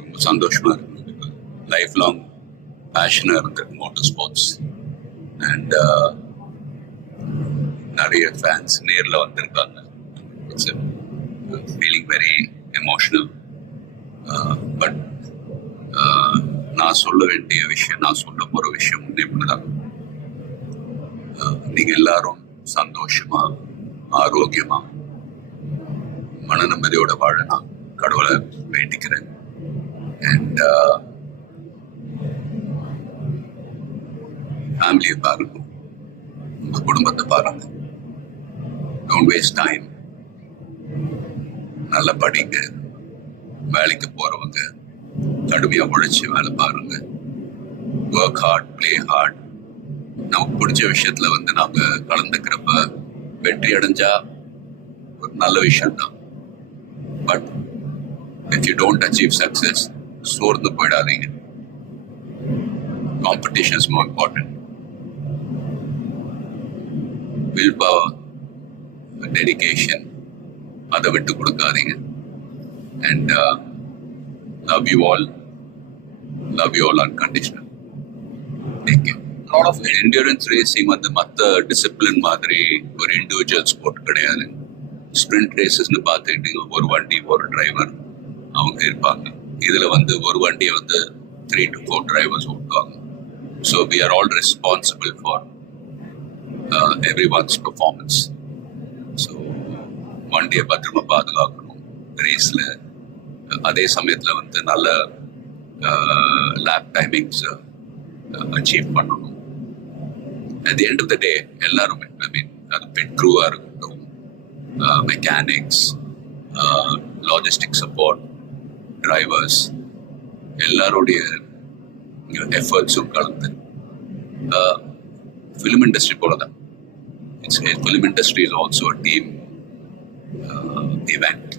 ரொம்ப சந்தோஷமா இருக்கு. லைஃப் லாங் பேஷனாக இருந்திருக்கு மோட்டர் ஸ்போர்ட்ஸ் அண்ட் நிறைய ஃபேன்ஸ் நேரில் வந்திருக்காங்க. It's feeling very emotional but நான் சொல்ல வேண்டிய விஷயம் நான் சொல்ல போகிற விஷயம் இப்படிதான் uh, நீங்கள் எல்லாரும் சந்தோஷமா ஆரோக்கியமா மன நிம்மதியோட வாழலாம் கடவுளை வேண்டிக்கிறேன். அண்ட் ஃபேமிலியை uh, பாருங்க. உங்க குடும்பத்தை பாருங்க. டோன்ட் வேஸ்ட் டைம் நல்லா படிங்க. வேலைக்கு போறவங்க கடுமையா உழைச்சி வேலை பாருங்க. ஒர்க் ஹார்ட் ப்ளே ஹார்ட் நமக்கு பிடிச்ச விஷயத்துல வந்து நாம கலந்துக்கிறப்ப வெற்றி அடைஞ்சா ஒரு நல்ல விஷயம்தான். But if you don't achieve success சோர்ந்து போயிடாதீங்க. Competition is more important will power dedication அதை விட்டு கொடுக்காதீங்க. And love you all love you all unconditional take care lot of endurance racing வந்து மற்ற டிசிப்ளின் மாதிரி ஒரு இண்டிவிஜுவல் ஸ்போர்ட் கிடையாது. ஸ்ப்ரிண்ட் ரேசஸ்னு பார்த்துக்கிட்டீங்க ஒரு வண்டி ஒரு டிரைவர் அவங்க இருப்பாங்க. இதுல வந்து ஒரு வண்டியை வந்து த்ரீ டு ஃபோர் டிரைவர்ஸ் ஓட்டுவாங்க. So we are all responsible for every one's performance so வண்டியை பத்திரமா பாதுகாக்கணும். ரேஸில் அதே சமயத்தில் வந்து நல்ல லேப் டைமிங்ஸ் அச்சீவ் பண்ணணும். At the end of the day எல்லாருமே ஐ மீன் அது பெட் க்ரூவாக இருக்கட்டும் மெக்கானிக்ஸ் லாஜிஸ்டிக் சப்போர்ட் டிரைவர்ஸ் எல்லாருடைய எஃபர்ட்ஸும் கலந்து. ஃபிலிம் இண்டஸ்ட்ரி போல தான் it's film industry is also team event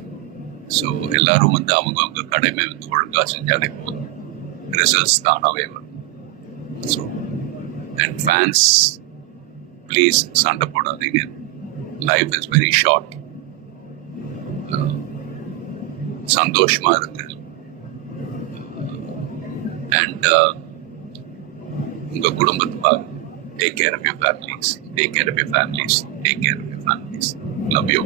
so எல்லாரும் வந்து அவங்கவுங்க கடமை வந்து ஒழுங்காக செஞ்சாலே போதும். ரிசல்ட்ஸ் தானாகவே வரும். ஸோ அண்ட் ஃபேன்ஸ் ப்ளீஸ் சண்டை போடாதீங்க. லைஃப் இஸ் வெரி ஷார்ட் சந்தோஷமா இருங்க அண்ட் உங்க குடும்பத்தை take care of your families take care of your families take care of your families love you